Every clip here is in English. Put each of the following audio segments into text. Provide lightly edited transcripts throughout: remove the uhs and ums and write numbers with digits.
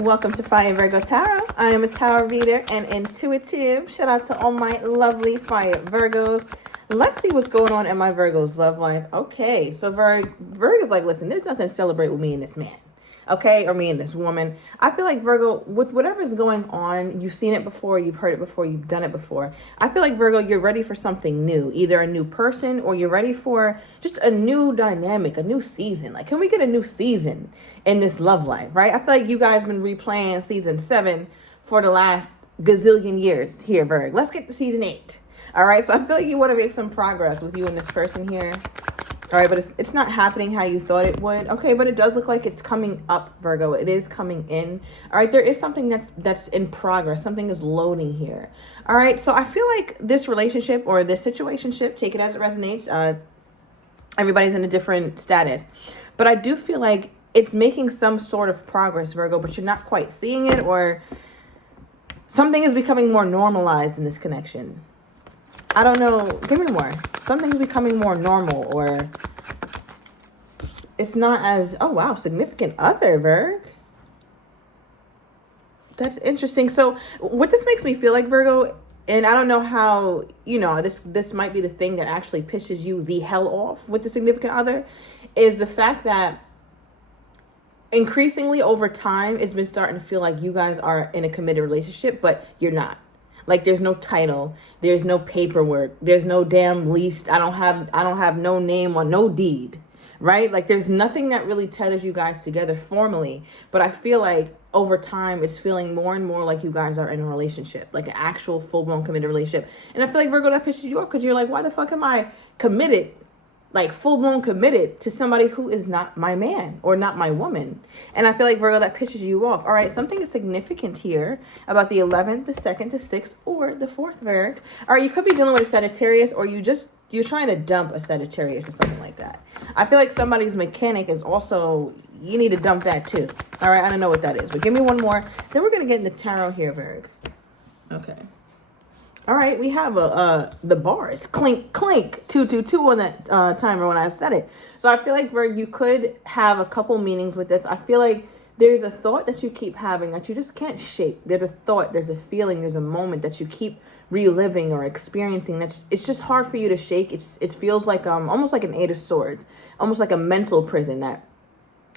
Welcome to Fire Virgo Tarot. I am a tarot reader and intuitive. Shout out to all my lovely Fire Virgos. Let's see what's going on in my Virgo's love life. Okay, so Virgo's like, listen, there's nothing to celebrate with me and this man. Okay, or me and this woman. I feel like Virgo, with whatever's going on, you've seen it before, you've heard it before, you've done it before. I feel like Virgo, you're ready for something new, either a new person or you're ready for just a new dynamic, a new season. Like, can we get a new season in this love life, right? I feel like you guys been replaying season 7 for the last gazillion years here, Virgo. Let's get to season 8. All right, so I feel like you want to make some progress with you and this person here. All right, but it's not happening how you thought it would. Okay, but it does look like it's coming up, Virgo. It is coming in. All right, there is something that's in progress. Something is loading here. All right, so I feel like this relationship or this situationship, take it as it resonates. Everybody's in a different status. But I do feel like it's making some sort of progress, Virgo, but you're not quite seeing it, or something is becoming more normalized in this connection. I don't know. Give me more. Something's becoming more normal, or it's not as, oh, wow, significant other, Virg. That's interesting. So what this makes me feel like, Virgo, and I don't know how, this might be the thing that actually pisses you the hell off with the significant other, is the fact that increasingly over time, it's been starting to feel like you guys are in a committed relationship, but you're not. Like, there's no title, there's no paperwork, there's no damn lease. I don't have no name on no deed, right? Like, there's nothing that really tethers you guys together formally. But I feel like over time, it's feeling more and more like you guys are in a relationship, like an actual full-blown committed relationship. And I feel like, Virgo, that pisses you off because you're like, why the fuck am I committed, like full-blown committed to somebody who is not my man or not my woman? And I feel like, Virgo, that pisses you off. All right, something is significant here about the 11th, the 2nd, the 6th, or the 4th, Virgo. All right, you could be dealing with a Sagittarius, or you're trying to dump a Sagittarius or something like that. I feel like somebody's mechanic is also, you need to dump that too. All right, I don't know what that is, but give me one more. Then we're going to get in the tarot here, Virgo. Okay. All right, we have the bars, clink, clink, 222 on that timer when I said it. So I feel like, Virg, you could have a couple meanings with this. I feel like there's a thought that you keep having that you just can't shake. There's a thought, there's a feeling, there's a moment that you keep reliving or experiencing. It's just hard for you to shake. It feels like almost like an 8 of Swords, almost like a mental prison that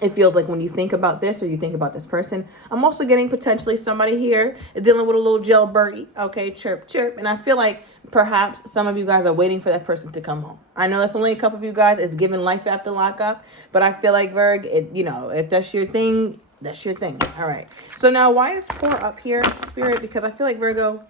it feels like when you think about this or you think about this person. I'm also getting potentially somebody here is dealing with a little jailbirdie. Okay, chirp, chirp. And I feel like perhaps some of you guys are waiting for that person to come home. I know that's only a couple of you guys. It's giving life after lockup. But I feel like, Virg, if that's your thing, that's your thing. All right. So now, why is poor up here, Spirit? Because I feel like, Virgo,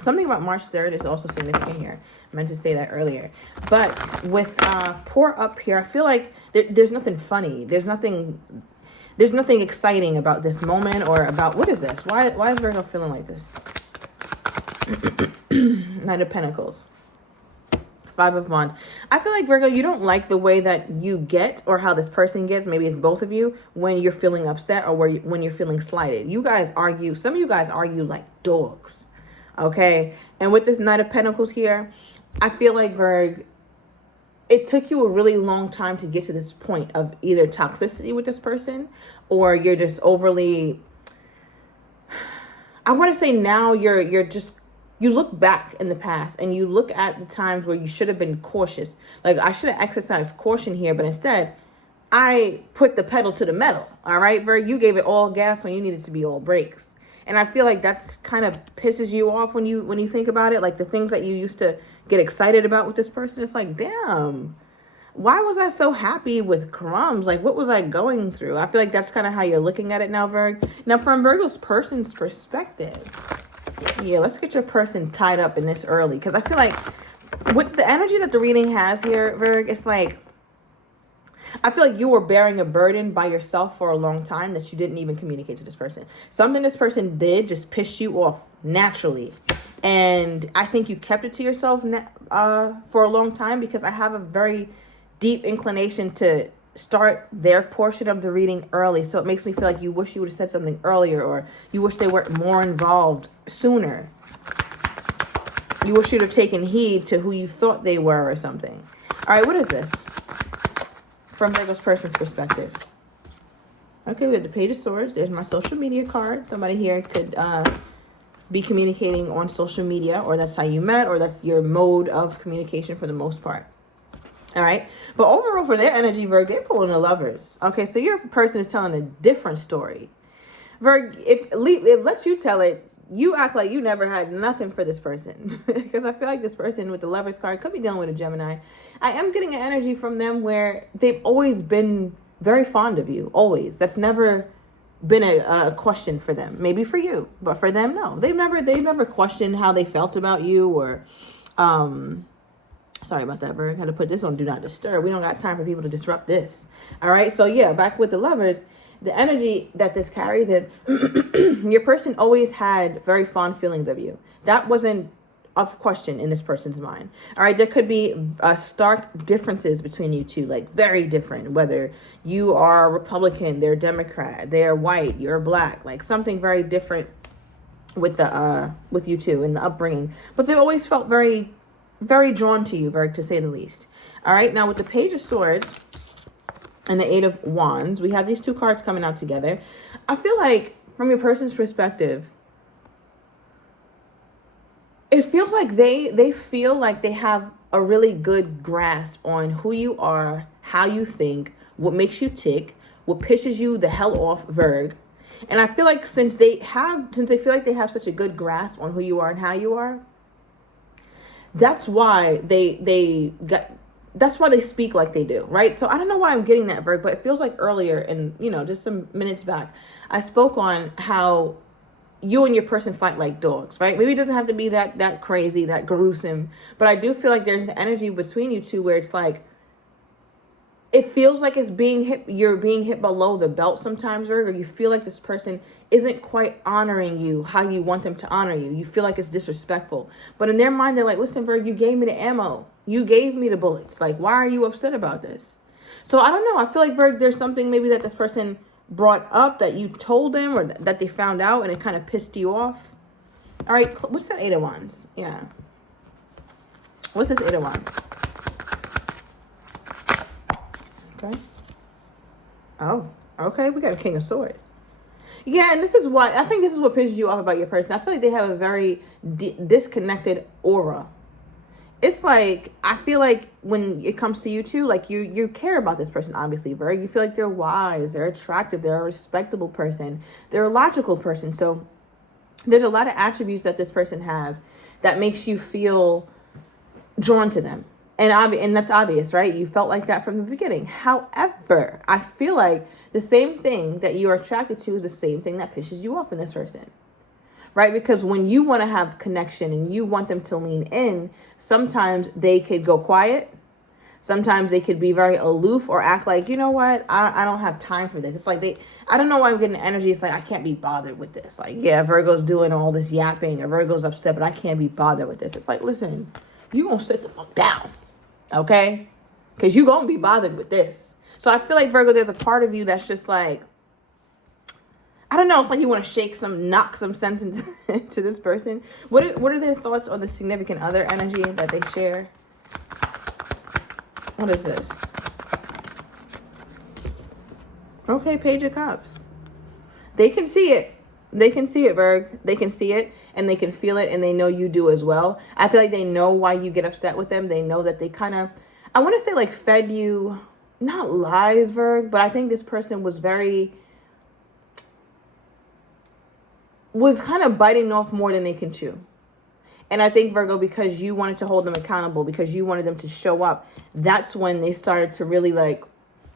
something about March 3rd is also significant here. I meant to say that earlier. But with poor up here, I feel like there's nothing funny. There's nothing exciting about this moment or about, what is this? Why is Virgo feeling like this? Knight of Pentacles. 5 of Wands. I feel like, Virgo, you don't like the way that you get or how this person gets. Maybe it's both of you when you're feeling upset or when you're feeling slighted. You guys argue. Some of you guys argue like dogs. Okay. And with this Knight of Pentacles here, I feel like, Virg, it took you a really long time to get to this point of either toxicity with this person or you're just overly, I want to say now you look back in the past and you look at the times where you should have been cautious. Like, I should have exercised caution here, but instead I put the pedal to the metal. All right, Virg, you gave it all gas when you needed to be all brakes. And I feel like that's kind of pisses you off when you think about it. Like, the things that you used to get excited about with this person, it's like, damn, why was I so happy with crumbs? Like, what was I going through? I feel like that's kind of how you're looking at it now, Virg. Now, from Virgo's person's perspective, yeah, let's get your person tied up in this early. Because I feel like with the energy that the reading has here, Virg, it's like, I feel like you were bearing a burden by yourself for a long time that you didn't even communicate to this person. Something this person did just pissed you off naturally. And I think you kept it to yourself for a long time, because I have a very deep inclination to start their portion of the reading early. So it makes me feel like you wish you would have said something earlier, or you wish they were more involved sooner. You wish you'd have taken heed to who you thought they were or something. All right, what is this? From Virgo's person's perspective. Okay, we have the Page of Swords. There's my social media card. Somebody here could be communicating on social media, or that's how you met, or that's your mode of communication for the most part. All right. But overall, for their energy, Virgo, they're pulling the Lovers. Okay, so your person is telling a different story. Virgo, it lets you tell it. You act like you never had nothing for this person. Because I feel like this person with the Lovers card could be dealing with a Gemini. I am getting an energy from them where they've always been very fond of you. Always. That's never been a question for them. Maybe for you, but for them, no. They've never questioned how they felt about you, or sorry about that, Virgo. Had to put this on Do Not Disturb. We don't got time for people to disrupt this. All right. So yeah, back with the Lovers, the energy that this carries is your person always had very fond feelings of you. That wasn't of question in this person's mind. All right. There could be stark differences between you two, like very different, whether you are Republican, they're Democrat, they're white, you're black, like something very different with you two in the upbringing. But they always felt very, very drawn to you, Virgo, to say the least. All right. Now with the Page of Swords and the Eight of Wands, we have these two cards coming out together. I feel like from your person's perspective, it feels like they feel like they have a really good grasp on who you are, how you think, what makes you tick, what pisses you the hell off, Virgo. And I feel like since they feel like they have such a good grasp on who you are and how you are, that's why that's why they speak like they do, right? So I don't know why I'm getting that, Virgo, but it feels like earlier and, just some minutes back, I spoke on how you and your person fight like dogs, right? Maybe it doesn't have to be that crazy, that gruesome, but I do feel like there's an energy between you two where it's like, it feels like you're being hit below the belt sometimes, Virgo. You feel like this person isn't quite honoring you how you want them to honor you. You feel like it's disrespectful. But in their mind, they're like, listen, Virgo, you gave me the ammo. You gave me the bullets. Like, why are you upset about this? So I don't know. I feel like, Virgo, there's something maybe that this person brought up that you told them, or that they found out, and it kind of pissed you off. All right. What's that Eight of Wands? Yeah. What's this Eight of Wands? Okay. Oh, okay. We got a King of Swords. Yeah, and this is what pisses you off about your person. I feel like they have a very disconnected aura. It's like, I feel like when it comes to you two, like you care about this person, obviously, Virgo. You feel like they're wise, they're attractive, they're a respectable person, they're a logical person. So there's a lot of attributes that this person has that makes you feel drawn to them. And that's obvious, right? You felt like that from the beginning. However, I feel like the same thing that you're attracted to is the same thing that pisses you off in this person, right? Because when you want to have connection and you want them to lean in, sometimes they could go quiet. Sometimes they could be very aloof or act like, you know what? I don't have time for this. It's like I don't know why I'm getting energy. It's like, I can't be bothered with this. Like, yeah, Virgo's doing all this yapping, or Virgo's upset, but I can't be bothered with this. It's like, listen, you gonna sit the fuck down. Okay? Because you're going to be bothered with this. So I feel like, Virgo, there's a part of you that's just like, I don't know. It's like you want to knock some sense into this person. What are their thoughts on the significant other energy that they share? What is this? Okay, Page of Cups. They can see it. They can see it, Virg. They can see it and they can feel it, and they know you do as well. I feel like they know why you get upset with them. They know that they kind of, I want to say, like, fed you, not lies, Virg, but I think this person was kind of biting off more than they can chew. And I think, Virgo, because you wanted to hold them accountable, because you wanted them to show up, that's when they started to really, like,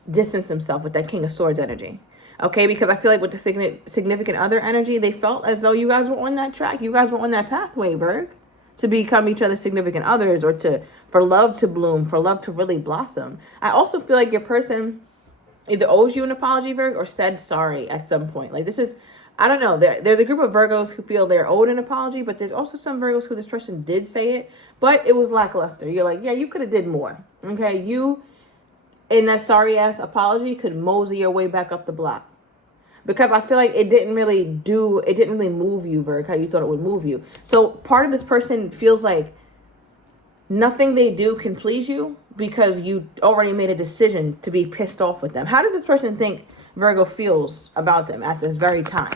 distance themselves with that King of Swords energy. Okay, because I feel like with the significant other energy, they felt as though you guys were on that track. You guys were on that pathway, Virg, to become each other's significant others, or for love to bloom, for love to really blossom. I also feel like your person either owes you an apology, Virg, or said sorry at some point. Like, this is, I don't know. There's a group of Virgos who feel they're owed an apology, but there's also some Virgos who this person did say it, but it was lackluster. You're like, yeah, you could have did more. Okay, you, in that sorry ass apology, could mosey your way back up the block. Because I feel like it didn't really move you, Virg, how you thought it would move you. So part of this person feels like nothing they do can please you because you already made a decision to be pissed off with them. How does this person think Virgo feels about them at this very time.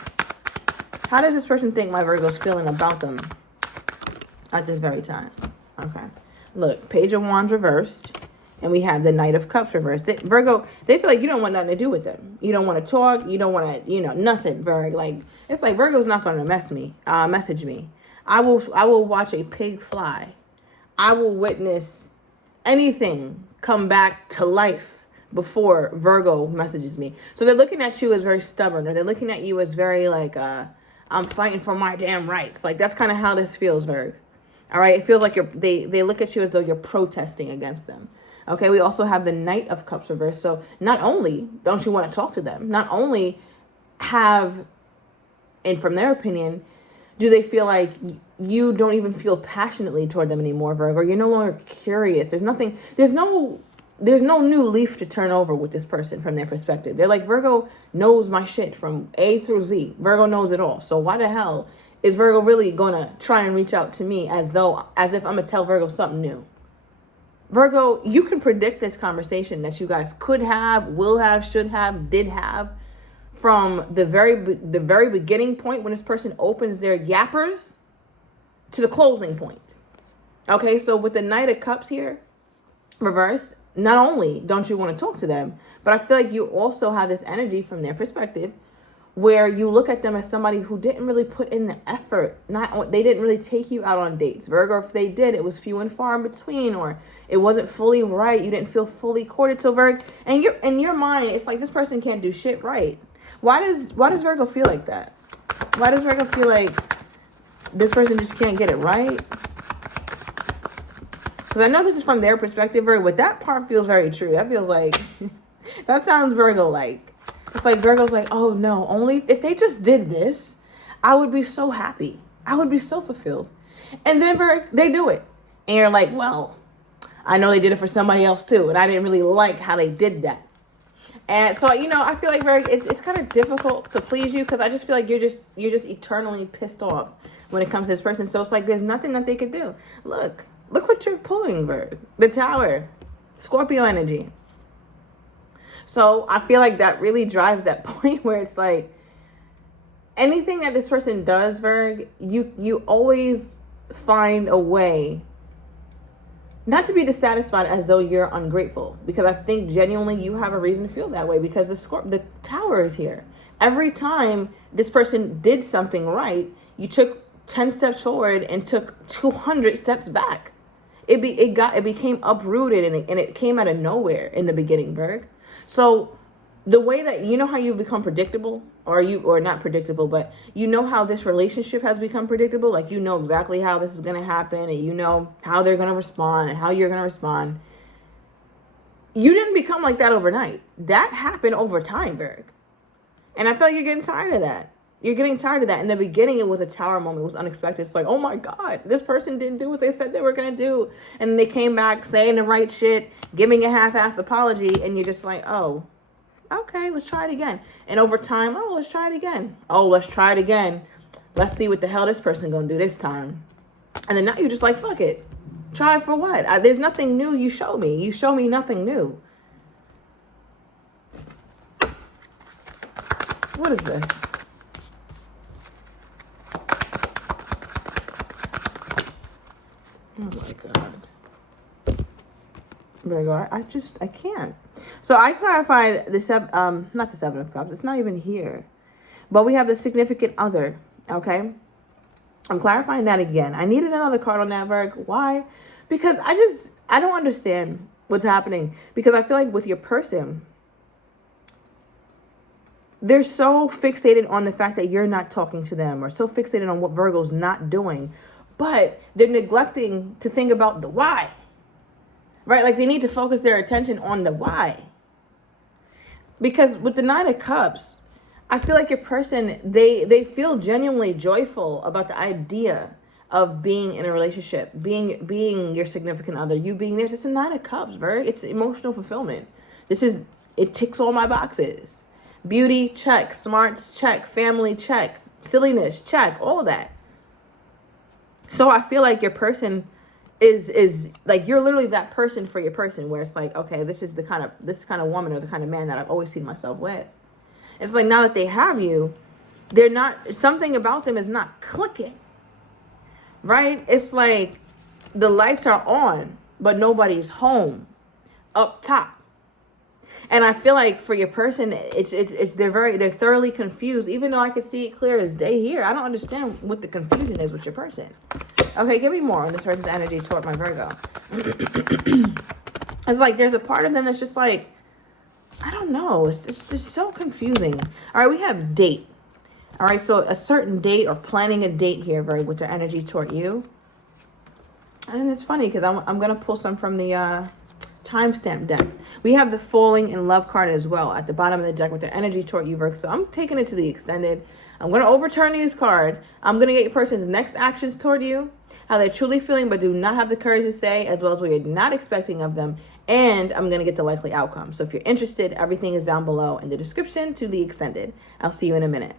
How does this person think my Virgo's feeling about them at this very time? Okay. Look, Page of Wands reversed. And we have the Knight of Cups reversed. Virgo, they feel like you don't want nothing to do with them. You don't want to talk. You don't want to, nothing, Virgo. Like, it's like Virgo's not going to message me. I will watch a pig fly. I will witness anything come back to life before Virgo messages me. So they're looking at you as very stubborn, or they're looking at you as very like, I'm fighting for my damn rights. Like, that's kind of how this feels, Virgo. All right. It feels like they look at you as though you're protesting against them. Okay, we also have the Knight of Cups reversed. So not only don't you want to talk to them, not only and from their opinion, do they feel like you don't even feel passionately toward them anymore, Virgo. You're no longer curious. There's no new leaf to turn over with this person from their perspective. They're like, Virgo knows my shit from A through Z. Virgo knows it all. So why the hell is Virgo really going to try and reach out to me as if I'm going to tell Virgo something new? Virgo, you can predict this conversation that you guys could have, will have, should have, did have from the very beginning point when this person opens their yappers to the closing point. Okay, so with the Knight of Cups here, reverse, not only don't you want to talk to them, but I feel like you also have this energy from their perspective where you look at them as somebody who didn't really put in the effort. They didn't really take you out on dates. Virgo, if they did, it was few and far in between, or it wasn't fully right. You didn't feel fully courted. So Virgo, and in your mind, it's like this person can't do shit right. Why does Virgo feel like that? Why does Virgo feel like this person just can't get it right? Because I know this is from their perspective, Virgo, but that part feels very true. That feels like, that sounds Virgo-like. It's like Virgo's like, oh no, only if they just did this, I would be so happy. I would be so fulfilled. And then they do it. And you're like, well, I know they did it for somebody else too. And I didn't really like how they did that. And so, I feel like it's kind of difficult to please you because I just feel like you're just eternally pissed off when it comes to this person. So it's like there's nothing that they could do. Look what you're pulling, Virgo. The Tower. Scorpio energy. So I feel like that really drives that point where it's like anything that this person does, Virg, you always find a way not to be dissatisfied as though you're ungrateful. Because I think genuinely you have a reason to feel that way because the Tower is here. Every time this person did something right, you took 10 steps forward and took 200 steps back. It became uprooted and it came out of nowhere in the beginning, Virg. So the way that, how you've become predictable or not predictable, but how this relationship has become predictable. Like, exactly how this is going to happen and how they're going to respond and how you're going to respond. You didn't become like that overnight. That happened over time, Virg. And I feel like you're getting tired of that. You're getting tired of that. In the beginning, it was a Tower moment. It was unexpected. It's like, oh my God, this person didn't do what they said they were going to do. And they came back saying the right shit, giving a half-assed apology. And you're just like, oh, okay, let's try it again. And over time, oh, let's try it again. Oh, let's try it again. Let's see what the hell this person going to do this time. And then now you're just like, fuck it. Try it for what? There's nothing new you show me. You show me nothing new. What is this? Oh my God. Virgo, I can't. So I clarified not the Seven of Cups. It's not even here. But we have the significant other, okay? I'm clarifying that again. I needed another card on that, Virgo. Why? Because I don't understand what's happening. Because I feel like with your person, they're so fixated on the fact that you're not talking to them or so fixated on what Virgo's not doing. But they're neglecting to think about the why, right? Like they need to focus their attention on the why. Because with the Nine of Cups, I feel like your person, they feel genuinely joyful about the idea of being in a relationship, being your significant other, you being there. It's just a Nine of Cups, Virgo. It's emotional fulfillment. It ticks all my boxes. Beauty, check. Smarts, check. Family, check. Silliness, check. All that. So I feel like your person is like you're literally that person for your person where it's like, okay, this is the kind of woman or the kind of man that I've always seen myself with. It's like now that they have you, they're not, something about them is not clicking, right? It's like the lights are on, but nobody's home up top. And I feel like for your person, they're thoroughly confused, even though I can see it clear as day here. I don't understand what the confusion is with your person. Okay, give me more on this person's energy toward my Virgo. It's like there's a part of them that's just like, I don't know. It's just so confusing. All right, we have date. All right, so a certain date or planning a date here, with their energy toward you. And it's funny because I'm going to pull some from the timestamp deck. We have the falling in love card as well at the bottom of the deck with their energy toward you, Virgo. So I'm taking it to the extended. I'm going to overturn these cards. I'm going to get your person's next actions toward you, how they're truly feeling but do not have the courage to say, as well as what you're not expecting of them. And I'm going to get the likely outcome. So if you're interested, everything is down below in the description to the extended. I'll see you in a minute.